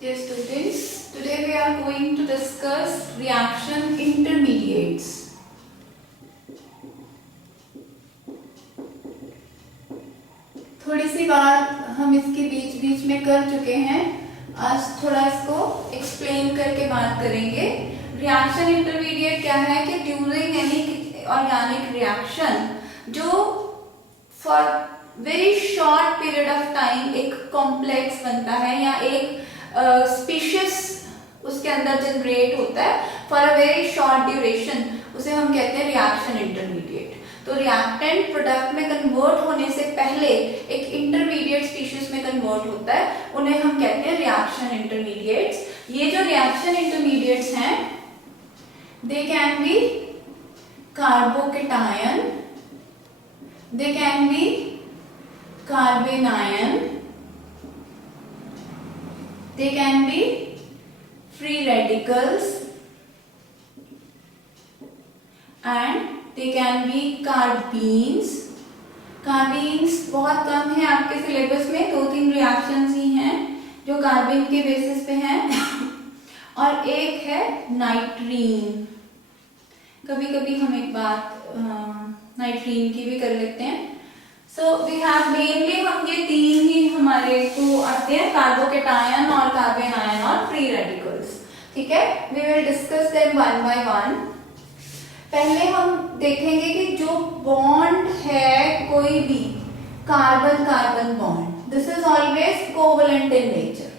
Dear students, today we are going to discuss reaction intermediates. थोड़ी सी बात हम इसके बीच बीच में कर चुके हैं, आज थोड़ा इसको एक्सप्लेन करके बात करेंगे। रिएक्शन इंटरमीडिएट क्या है कि ड्यूरिंग एनी ऑर्गेनिक रिएक्शन जो for very short period of time एक कॉम्प्लेक्स बनता है या एक स्पीशीज उसके अंदर जनरेट होता है for a very short duration, उसे हम कहते हैं रिएक्शन इंटरमीडिएट। तो रिएक्टेंट प्रोडक्ट में कन्वर्ट होने से पहले एक इंटरमीडिएट स्पीशीज में कन्वर्ट होता है, उन्हें हम कहते हैं रिएक्शन इंटरमीडिएट्स। ये जो रिएक्शन इंटरमीडिएट्स हैं they can be carbocation, they can be carbanion, they can be free radicals and they can be carbenes. कार्बीन्स बहुत कम है आपके सिलेबस में, 2-3 रिएक्शंस ही हैं जो कार्बीन के बेसिस पे हैं और एक है नाइट्रीन। कभी कभी हम एक बात नाइट्रीन की भी कर लेते हैं। सो वी हैव मेनली हम ये तीन ही हमारे को आते हैं, कार्बोकेटायन और कार्बेनायन और फ्री रेडिकल्स। ठीक है, we will discuss them one by one. पहले हम देखेंगे कि जो बॉन्ड है कोई भी carbon carbon bond, this is always covalent in nature.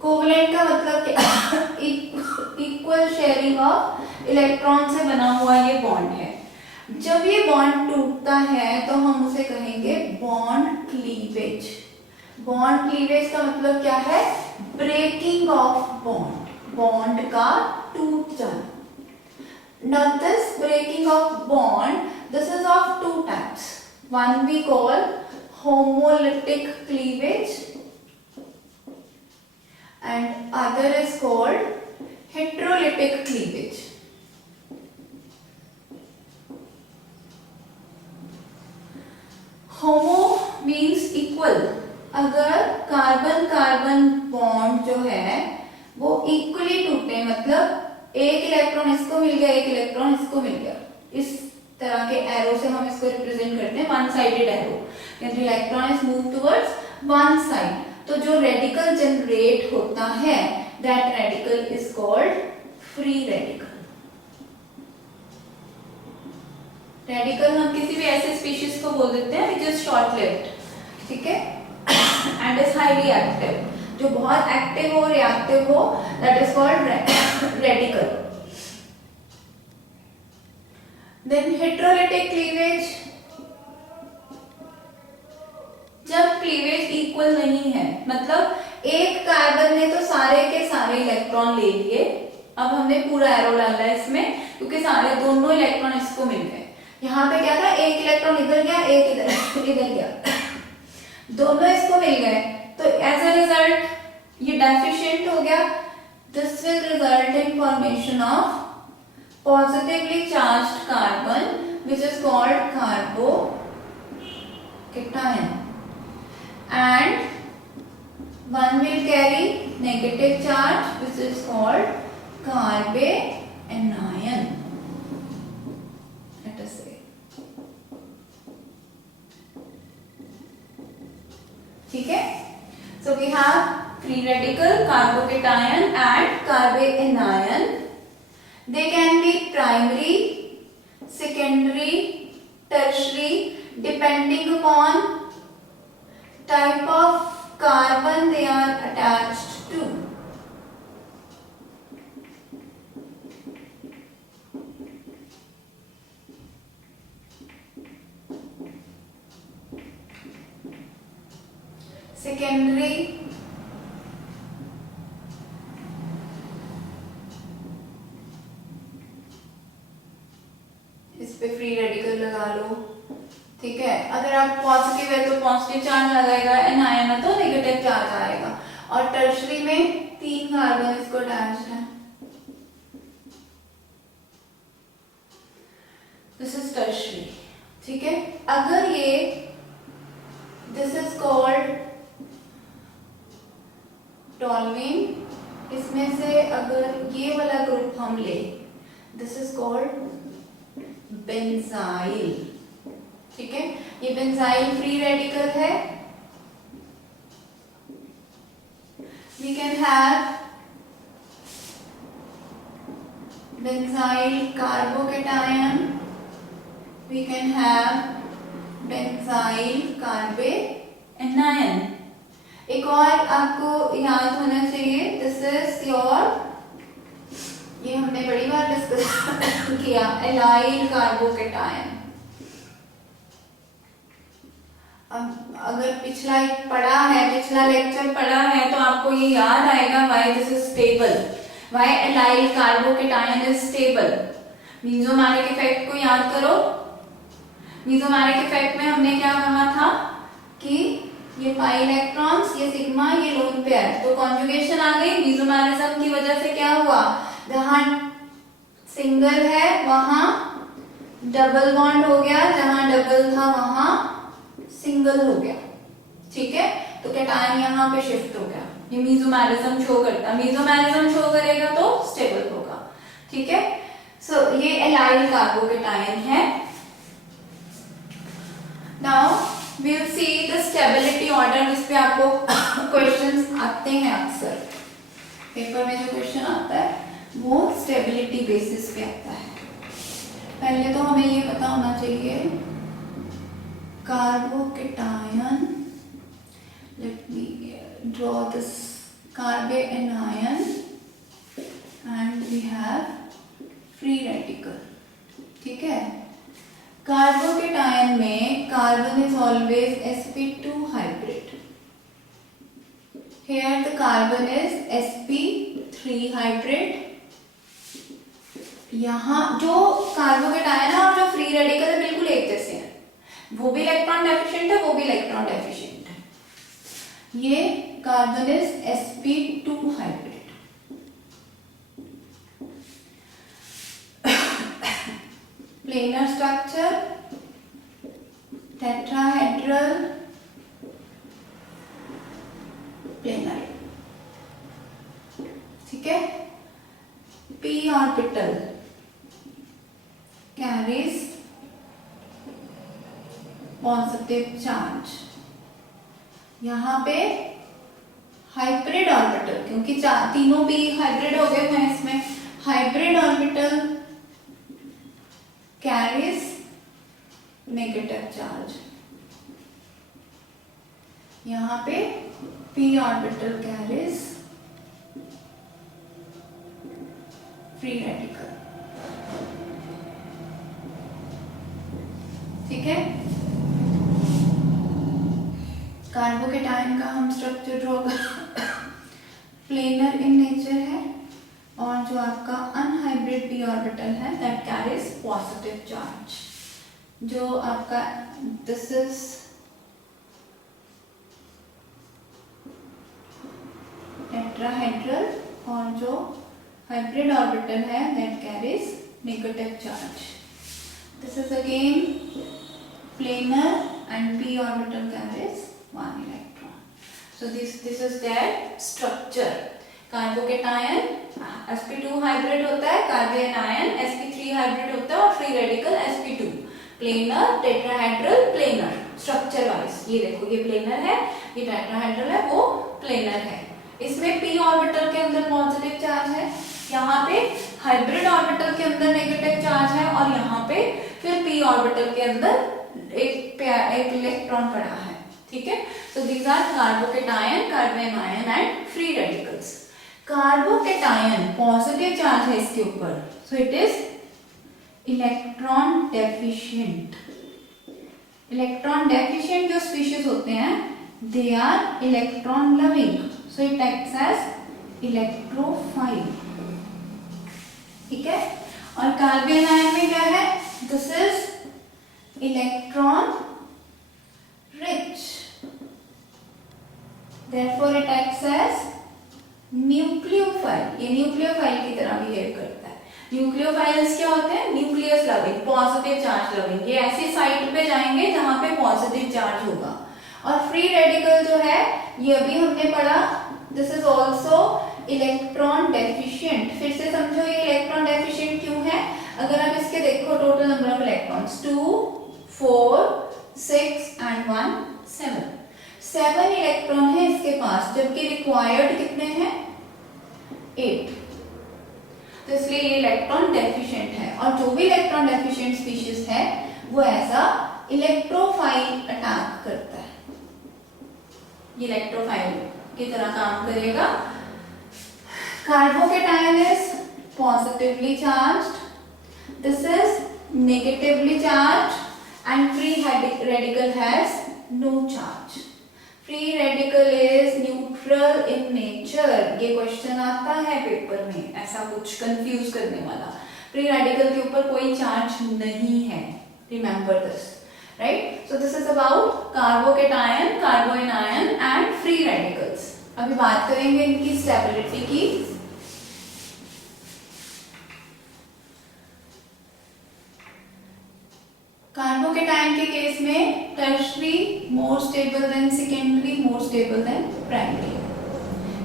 Covalent का मतलब इक्वल शेयरिंग ऑफ इलेक्ट्रॉन से बना हुआ ये बॉन्ड है। जब ये बॉन्ड टूटता है तो हम उसे कहेंगे बॉन्ड क्लीवेज। बॉन्ड क्लीवेज का मतलब क्या है? ब्रेकिंग ऑफ बॉन्ड, बॉन्ड का टूट जाना। Now this breaking of bond, this is of two types. One we call homolytic cleavage and other is called heterolytic cleavage. Homo means equal, अगर carbon carbon bond जो है वो equally टूटे, मतलब एक इलेक्ट्रॉन इसको मिल गया, एक इलेक्ट्रॉन इसको मिल गया, इस तरह के एरो से हम इसको रिप्रेजेंट करते हैं, वन साइडेड एरो, यानी electron is move towards one side. तो जो रेडिकल जनरेट होता है that radical is called free radical. Radical हम किसी भी ऐसे स्पीशीज को बोल देते हैं विच इज शॉर्ट लिव्ड, ठीक है, एंड इज हाईली एक्टिव, जो बहुत एक्टिव हो, रिएक्टिव हो, that is called radical. Then heterolytic cleavage, जब क्लीवेज इक्वल नहीं है, मतलब एक कार्बन ने तो सारे के सारे इलेक्ट्रॉन ले लिए, अब हमने पूरा एरो डाला है इसमें क्योंकि सारे दोनों इलेक्ट्रॉन इसको मिल गए। यहाँ पे क्या था, एक इलेक्ट्रॉन इधर गया, एक इधर गया, दोनों इसको मिल गए, तो एज अ रिजल्ट ये डेफिशिएंट हो गया। This will result in formation of positively charged carbon which is called carbocation and one will carry negative charge which is called carbanion. ठीक है, so we have free radical, carbocation and carbanion. They can be primary, secondary, tertiary depending upon type of carbon they are attached to. Secondary इस पे free radical लगा लो, ठीक है। अगर आप positive है तो पॉजिटिव चार्ज लगाएगा, एनायन है तो नेगेटिव चार्ज आएगा। और टर्शरी में 3 कार्बन इसको अटैच्ड है, दिस इज टर्शरी, ठीक है। अगर ये दिस इज कॉल्ड टॉल्यूइन, इसमें से अगर ये वाला ग्रुप हम ले, दिस इज कॉल्ड बेंजाइल, ठीक है। ये बेंजाइल फ्री रेडिकल है। We can have benzyl carbocation, we can have benzyl carbanion. एक और आपको याद होना चाहिए, दिस इज योर, ये हमने बड़ी बार डिस्कस किया, एलाइल कार्बोकेटायन। अब अगर पिछला एक पढ़ा है, पिछला लेक्चर पढ़ा है तो आपको ये याद आएगा why this is stable, why allyl carbocation is stable. Mesomeric effect को याद करो। मीसोमेरिक इफेक्ट में हमने क्या कहा था कि ये पाई इलेक्ट्रॉन्स, ये सिग्मा, ये लोन पेयर, तो कॉन्जुगेशन आ गई। मीसोमेरिज्म की वजह से क्या हुआ, जहां सिंगल है वहां डबल बॉन्ड हो गया, जहां डबल था वहां सिंगल हो गया, ठीक है। तो कैटायन यहाँ पे शिफ्ट हो गया। ये मीसोमेरिज्म शो करता है, मीसोमेरिज्म शो करेगा तो स्टेबल होगा, ठीक है। सो ये एलाइल कार्बोकेटायन है। Now we will see the stability order, जिस पे आपको क्वेश्चंस आते हैं अक्सर पेपर में। जो क्वेश्चन आता है वो स्टेबिलिटी बेसिस पे आता है। पहले तो हमें ये पता होना चाहिए carbocation, let me draw this carbanion and we have free radical, ठीक है। कार्बोकेटायन में carbon is always sp2 hybrid, here the carbon is sp3 hybrid. यहाँ जो कार्बोकेटायन है और जो फ्री रेडिकल है बिल्कुल एक जैसे हैं, वो भी इलेक्ट्रॉन डेफिशिएंट है, वो भी इलेक्ट्रॉन डेफिशिएंट है। ये carbon is sp2 hybrid. Planar structure, tetrahedral, planar, ठीक है। p orbital carries positive charge. यहां पे हाइब्रिड ऑर्बिटल, क्योंकि तीनों p हाइब्रिड हो गए हैं इसमें, hybrid orbital carries negative charge। यहां पे p orbital carries free radical, ठीक है। कार्बोकेटायन का हम स्ट्रक्चर ड्रॉ कर, प्लेनर इन नेचर है, और जो आपका अनहाइब्रिड p ऑर्बिटल है दैट कैरीज पॉजिटिव चार्ज। जो आपका दिस इज टेट्राहेड्रल, और जो हाइब्रिड ऑर्बिटल है that carries negative charge. This is again planar and p orbital carries 1 electron. So this is there structure. Carbocation sp2 hybrid होता है, कार्बोएनायन sp3 hybrid होता है, और free radical sp2। Planar, tetrahedral, planar structure wise. ये देखो, ये planar है, ये टेट्राहेड्रल है, वो प्लेनर है। इसमें p ऑर्बिटल के अंदर पॉजिटिव चार्ज है, यहाँ पे हाइब्रिड ऑर्बिटल के अंदर नेगेटिव चार्ज है, और यहाँ पे फिर p ऑर्बिटल के अंदर एक इलेक्ट्रॉन पड़ा है, ठीक है। So these are carbocation, carboanion and free radicals. Carbocation positive charge है इसके ऊपर, so it is electron deficient. Electron deficient जो स्पीशीज होते हैं they are electron loving, so it acts as electrophile, ठीक है। और कार्बोएनायन में क्या है, this is electron rich, therefore it acts as nucleophile. ये न्यूक्लियोफाइल की तरह बिहेव करता है। न्यूक्लियोफाइल्स क्या होते हैं, nucleus loving, positive charge loving. ये ऐसी साइट पे जाएंगे जहां पे पॉजिटिव चार्ज होगा। और फ्री रेडिकल जो है, ये अभी हमने पढ़ा this is also electron deficient. फिर से समझो ये इलेक्ट्रॉन डेफिशिएंट क्यों है। अगर आप इसके देखो total number of electrons 2, 4, 6 and 1 7। 7 electron है इसके पास, जबकि रिक्वायर्ड कितने हैं 8। तो इसलिए ये इलेक्ट्रॉन डेफिशिएंट है। और जो भी इलेक्ट्रॉन डेफिशिएंट स्पीशीज है वो ऐसा इलेक्ट्रोफाइल अटैक करता है, ये इलेक्ट्रोफाइल की तरह काम करेगा। Carbocation is positively charged, this is negatively charged and free radical has no charge. Free radical is neutral in nature. ये क्वेश्चन आता है पेपर में, ऐसा कुछ कंफ्यूज करने वाला। फ्री रेडिकल के ऊपर कोई चार्ज नहीं है, remember this, right. So this is about carbocation, carboanion and free radicals. अभी बात करेंगे इनकी स्टेबिलिटी की। कार्बोकेटायन के केस में tertiary more stable then secondary, more stable then primary.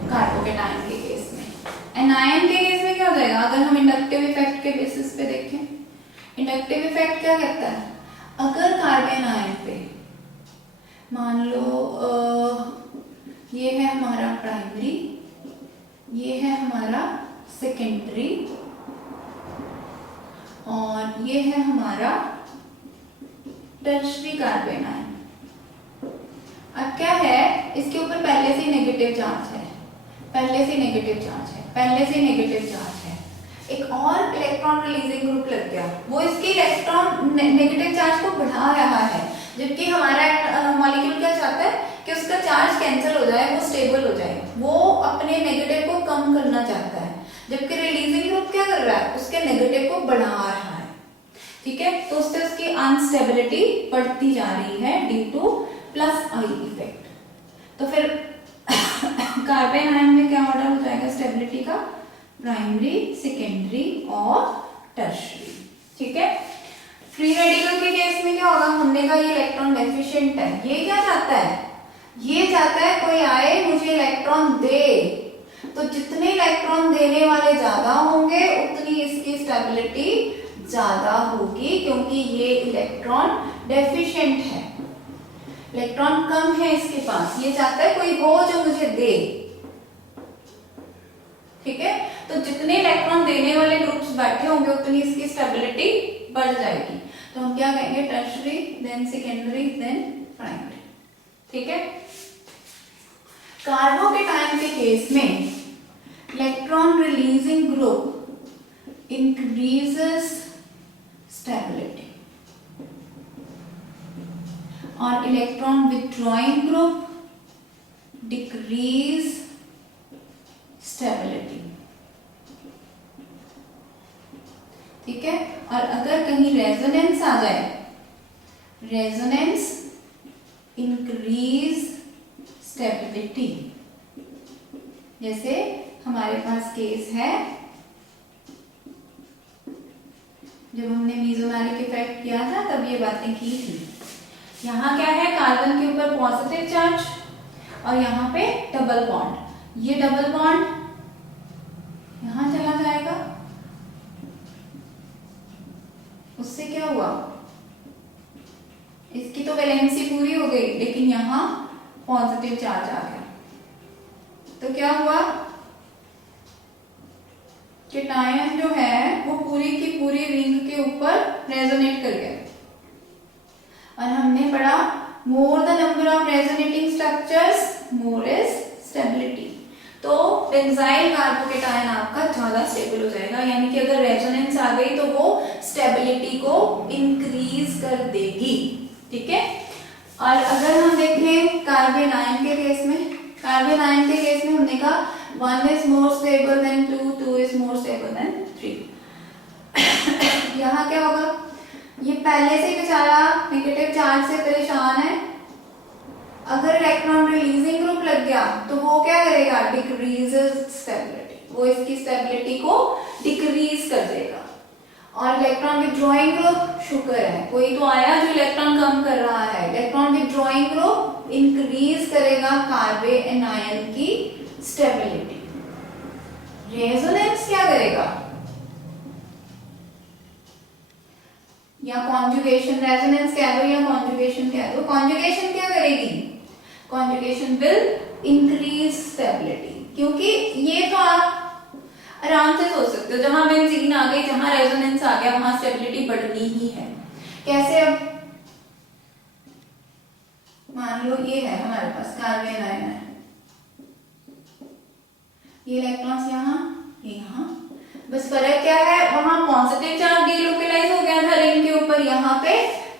Carbocation के केस में। एनायन के केस में क्या हो जाएगा, अगर हम इंडक्टिव इफेक्ट के बेसिस पे देखें, इंडक्टिव इफेक्ट क्या कहता है, अगर कार्बन आयन पे मान लो ये है हमारा प्राइमरी, ये है हमारा सेकेंडरी और ये है हमारा टर्शरी कार्बन आयन। अब क्या है, इसके ऊपर पहले से नेगेटिव चार्ज है, पहले से नेगेटिव चार्ज है, पहले से नेगेटिव चार्ज है। एक और इलेक्ट्रॉन रिलीजिंग ग्रुप लग गया, वो इसके इलेक्ट्रॉन नेगेटिव चार्ज को बढ़ा रहा है, जबकि हमारा मॉलिक्यूल क्या चाहता है कि उसका चार्ज कैंसिल हो जाए, वो स्टेबल हो जाए, वो अपने नेगेटिव को कम करना चाहता है, जबकि रिलीजिंग ग्रुप क्या कर रहा है, उसके नेगेटिव को बढ़ा रहा है। ठीक है, तो उससे उसकी अनस्टेबिलिटी बढ़ती जा रही है due two plus I effect. तो फिर कार्बन आयन में क्या ऑर्डर हो जाएगा स्टेबिलिटी का, प्राइमरी, सेकेंडरी और टर्शरी। ठीक है, फ्री रेडिकल के केस में क्या होगा, हमने कहा ये इलेक्ट्रॉन डेफिशिएंट है, ये क्या चाहता है, ये चाहता है कोई आए मुझे इलेक्ट्रॉन दे, तो जितने इलेक्ट्रॉन देने वाले ज्यादा होंगे उतनी इसकी स्टेबिलिटी ज्यादा होगी, क्योंकि ये इलेक्ट्रॉन डेफिशिएंट है, इलेक्ट्रॉन कम है इसके पास, ये चाहता है कोई हो जो मुझे दे। ठीक है, तो जितने इलेक्ट्रॉन देने वाले ग्रुप्स बैठे होंगे उतनी इसकी स्टेबिलिटी बढ़ जाएगी। तो हम क्या कहेंगे, tertiary, then secondary, then primary. ठीक है, कार्बोकेटायन के केस में electron releasing group increases stability और electron withdrawing group decrease stability. ठीक है, और अगर कहीं रेजोनेंस आ जाए, रेजोनेंस इंक्रीज स्टेबिलिटी। जैसे हमारे पास केस है जब हमने मेसोमेरिक इफेक्ट किया था तब ये बातें की थी। यहाँ क्या है, कार्बन के ऊपर पॉजिटिव चार्ज और यहाँ पे डबल बॉन्ड, ये डबल बॉन्ड यहां चला जाएगा, उससे क्या हुआ, इसकी तो वैलेंसी पूरी हो गई, लेकिन यहाँ पॉजिटिव चार्ज आ गया, तो क्या हुआ, कैटायन जो है वो पूरी की पूरी रिंग के ऊपर रेजोनेट कर गया। और हमने पढ़ा more the number of resonating structures more is stability. तो बेंजाइल कार्बोकेटायन आपका ज्यादा स्टेबल हो जाएगा, यानी कि अगर रेजोनेंस आ गई तो वो स्टेबिलिटी को इंक्रीज कर देगी। ठीक है, और अगर हम देखें कार्बन आयन के केस में, कार्बन आयन के केस में हमने कहा 1 is more stable than 2, 2 is more stable than 3। यहाँ क्या होगा, ये पहले से बेचारा नेगेटिव चार्ज से परेशान है, अगर इलेक्ट्रॉन रिलीजिंग ग्रुप लग गया तो वो क्या करेगा, डिक्रीजेस स्टेबिलिटी, वो इसकी स्टेबिलिटी को डिक्रीज कर देगा। और इलेक्ट्रॉन विथड्रॉइंग ग्रुप, शुक्र है कोई तो आया जो इलेक्ट्रॉन कम कर रहा है, इलेक्ट्रॉन विथड्रॉइंग ग्रुप इंक्रीज करेगा कार्बन आयन की स्टेबिलिटी। रेजोनेंस क्या करेगा, या कॉन्जुगेशन, रेजोनेंस कह दो या कॉन्जुगेशन कह दो, कॉन्जुगेशन क्या करेगी, कॉन्जुगेशन विल इंक्रीज स्टेबिलिटी। क्योंकि ये तो आप आराम से सोच सकते हो, जहां बेंजीन आ गई, जहां रेजोनेंस आ गया, वहां स्टेबिलिटी बढ़नी ही है। कैसे, अब मान लो ये है हमारे पास कार्बन आयन है, ये इलेक्ट्रॉन्स यहाँ, ये यहाँ, बस फर्क क्या है, वहां पॉजिटिव चार्ज डीलोकेलाइज हो गया था रिंग के ऊपर, यहाँ पे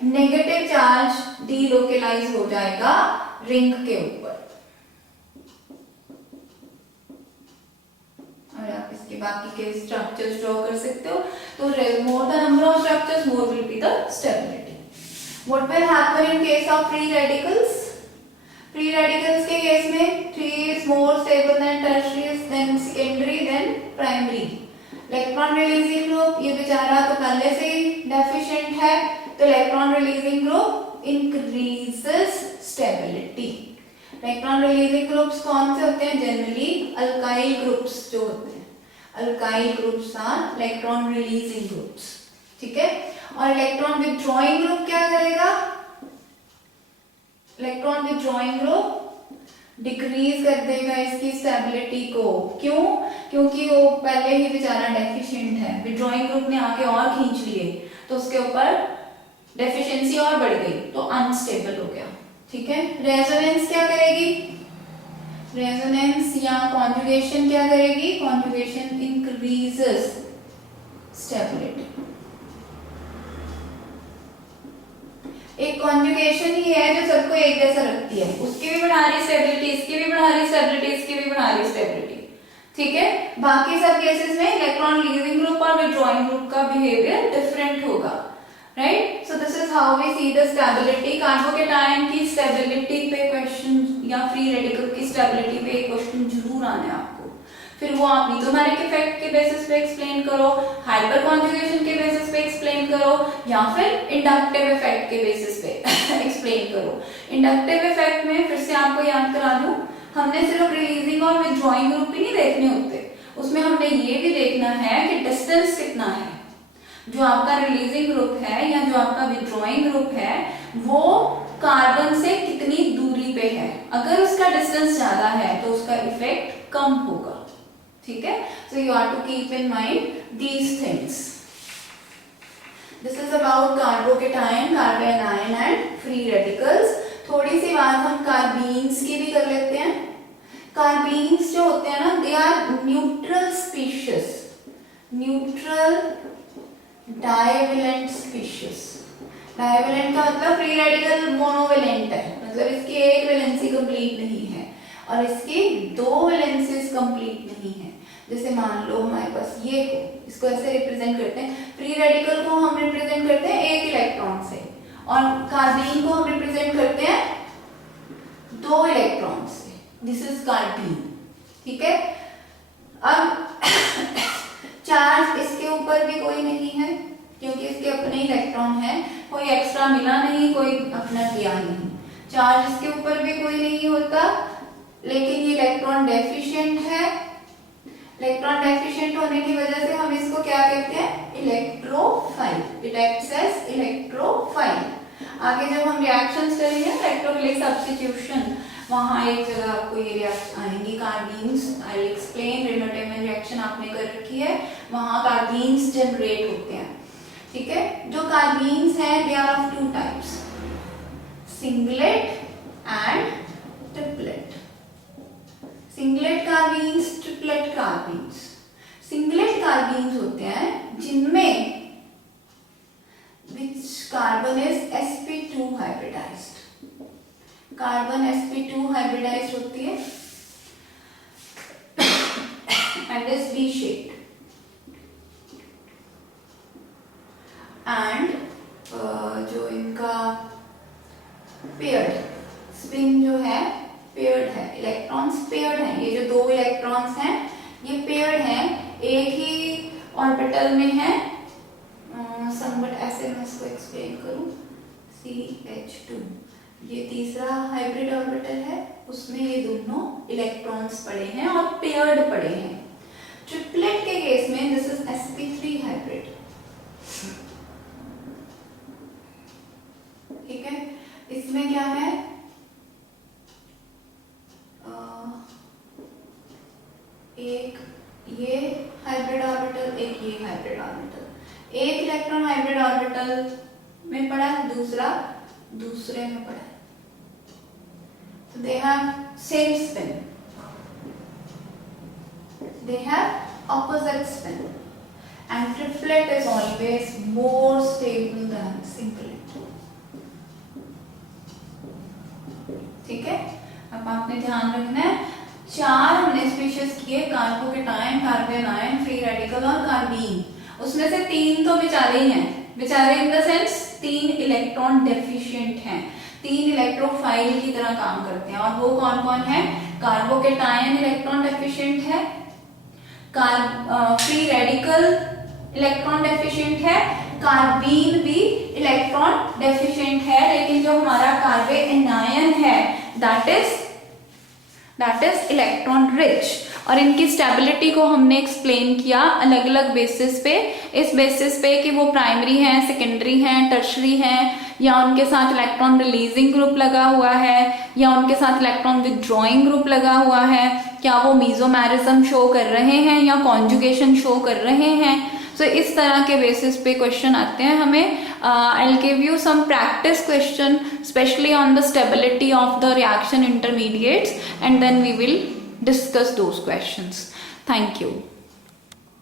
नेगेटिव चार्ज डीलोकेलाइज हो जाएगा रिंग के ऊपर। और आप इसके बाकी के स्ट्रक्चर्स ड्रॉ कर सकते हो। तो more the number of structures, more will be the stability. What will happen in case of free radicals, free radicals के केस में 3 is more stable than tertiary, then secondary, then primary। Electron releasing group, ये बेचारा तो पहले से ही deficient है, तो electron releasing group increases stability. Electron releasing groups कौन से होते हैं, जनरली अल्काइल ग्रुप्स जो होते हैं, alkyl groups are electron releasing groups, ठीक है। और इलेक्ट्रॉन विथड्रॉइंग ग्रुप क्या करेगा, इलेक्ट्रॉन विथड्रॉइंग ग्रुप डिक्रीज कर देगा इसकी स्टेबिलिटी को। क्यों, क्योंकि वो पहले ही बेचारा डेफिशिएंट है, विथड्रॉइंग ग्रुप ने आके और खींच लिए, तो उसके ऊपर डेफिशिएंसी और बढ़ गई, तो अनस्टेबल हो गया, ठीक है। रेजोनेंस क्या करेगी, रेजोनेंस या कॉन्जुगेशन क्या करेगी, कॉन्जुगेशन इंक्रीजेस स्टेबिलिटी। एक कॉन्जुगेशन ही है जो सबको एक जैसा रखती है, उसकी भी बढ़ा रही स्टेबिलिटी, इसकी भी बढ़ा रही स्टेबिलिटी, इसकी भी बढ़ा रही स्टेबिलिटी, ठीक है। बाकी सब केसेस में इलेक्ट्रॉन रिलीजिंग ग्रुप और विथड्रॉइंग ग्रुप का बिहेवियर डिफरेंट होगा, right. So this is how we see the stability. Carbocation की स्टेबिलिटी पे क्वेश्चन या फ्री रेडिकल की स्टेबिलिटी पे एक क्वेश्चन जरूर आना है आपको, फिर वो आप न्यूटोमेरिक इफेक्ट के बेसिस पे एक्सप्लेन करो, हाइपर कॉन्जुगेशन के बेसिस पे एक्सप्लेन करो, या फिर इंडक्टिव इफेक्ट के बेसिस पे एक्सप्लेन करो। इंडक्टिव इफेक्ट में फिर से आपको याद करा दूं, हमने सिर्फ रिलीजिंग और विथड्रॉइंग ग्रुप ही नहीं देखने होते, उसमें हमने ये भी देखना है कि डिस्टेंस कितना है, जो आपका रिलीजिंग ग्रुप है या जो आपका विथड्रॉइंग ग्रुप है वो कार्बन से कितनी दूरी पे है। अगर उसका डिस्टेंस ज्यादा है तो उसका इफेक्ट कम होगा, ठीक है। So you are to keep in mind these things. This is about carbocation, carbon ion and free radicals. थोड़ी सी बात हम कार्बीन्स की भी कर लेते हैं। कार्बीन्स जो होते हैं ना, they are neutral species, neutral divalent species. Divalent का मतलब फ्री रेडिकल मोनोवेलेंट है, मतलब इसकी एक वैलेंसी कंप्लीट नहीं है और इसकी 2 वैलेंसीज कंप्लीट नहीं है। जैसे मान लो हमारे पास ये हो, इसको ऐसे रिप्रेजेंट करते हैं, फ्री रेडिकल को हम रिप्रेजेंट करते हैं 1 इलेक्ट्रॉन से और कार्बीन को हम रिप्रेजेंट करते हैं 2 इलेक्ट्रॉन से। दिस इज कार्बीन, ठीक है। अब चार्ज इसके ऊपर भी कोई नहीं है क्योंकि इसके अपने इलेक्ट्रॉन है, कोई एक्स्ट्रा मिला नहीं, कोई अपना किया नहीं, चार्ज इसके ऊपर भी कोई नहीं होता, लेकिन ये इलेक्ट्रॉन डेफिशिएंट है। इलेक्ट्रॉन डेफिशिएंट होने की वजह से हम इसको क्या कहते हैं, electrophile. It acts as electrophile. आगे जब हम रिएक्शंस करेंगे इलेक्ट्रोफिलिक सब्स्टिट्यूशन, वहां एक जगह आपको ये रिएक्शन आएंगी कार्बीन्स, आई विल एक्सप्लेन। रेडोटेमन रिएक्शन आपने कर रखी है, वहां कार्बीन्स जनरेट होते हैं, ठीक है। जो कार्बीन्स हैं they are of 2 types, singlet and triplet. Singlet carbenes, triplet carbenes. Singlet carbenes होते हैं जिनमें which carbon is sp2 hybridized, carbon sp2 hybridized होती है and is V shaped and जो इनका पेयर्ड स्पिन जो है पेयर्ड है, इलेक्ट्रॉन्स पेयर्ड हैं। ये जो 2 इलेक्ट्रॉन्स हैं ये पेयर्ड हैं, एक ही ऑर्बिटल में है। समवट ऐसे मैं इसको एक्सप्लेन करूं, CH2 ये तीसरा हाइब्रिड ऑर्बिटल है, उसमें ये दोनों इलेक्ट्रॉन्स पड़े हैं और पेयर्ड पड़े हैं। ट्रिपलेट के केस में दिस इज sp3 हाइब्रिड, ठीक है। इसमें क्या है, एक ये हाइब्रिड ऑर्बिटल, एक ये हाइब्रिड ऑर्बिटल, एक इलेक्ट्रॉन हाइब्रिड ऑर्बिटल में पड़ा है, दूसरा दूसरे में पड़ा है। So they have same spin, they have opposite spin, and triplet is always more stable than singlet, ठीक है। अब आपने ध्यान रखना है, 4 हमने स्पीशीज किए, कार्बोकेटायन, कार्बेनायन, फ्री रेडिकल और कार्बीन। उसमें से 3 तो बेचारे ही हैं, बेचारे in the sense 3 electron deficient हैं, 3 इलेक्ट्रोफाइल की तरह काम करते हैं। और वो कौन कौन है, कार्बोकेटायन इलेक्ट्रॉन डेफिशिएंट है, फ्री रेडिकल इलेक्ट्रॉन डेफिशिएंट है, कार्बीन भी इलेक्ट्रॉन डेफिशिएंट है। लेकिन जो हमारा कार्बेनायन है दैट इज इलेक्ट्रॉन रिच। और इनकी स्टेबिलिटी को हमने एक्सप्लेन किया अलग अलग बेसिस पे, इस बेसिस पे कि वो प्राइमरी हैं, सेकेंडरी हैं, टर्शरी हैं, या उनके साथ इलेक्ट्रॉन रिलीजिंग ग्रुप लगा हुआ है, या उनके साथ इलेक्ट्रॉन विथड्रॉइंग ग्रुप लगा हुआ है, क्या वो मीजोमेरिज्म शो कर रहे हैं या कॉन्जुगेशन शो कर रहे हैं। सो इस तरह के बेसिस पे क्वेश्चन आते हैं हमें। I will give you some practice question specially on the stability of the reaction intermediates, and then we will discuss those questions. Thank you.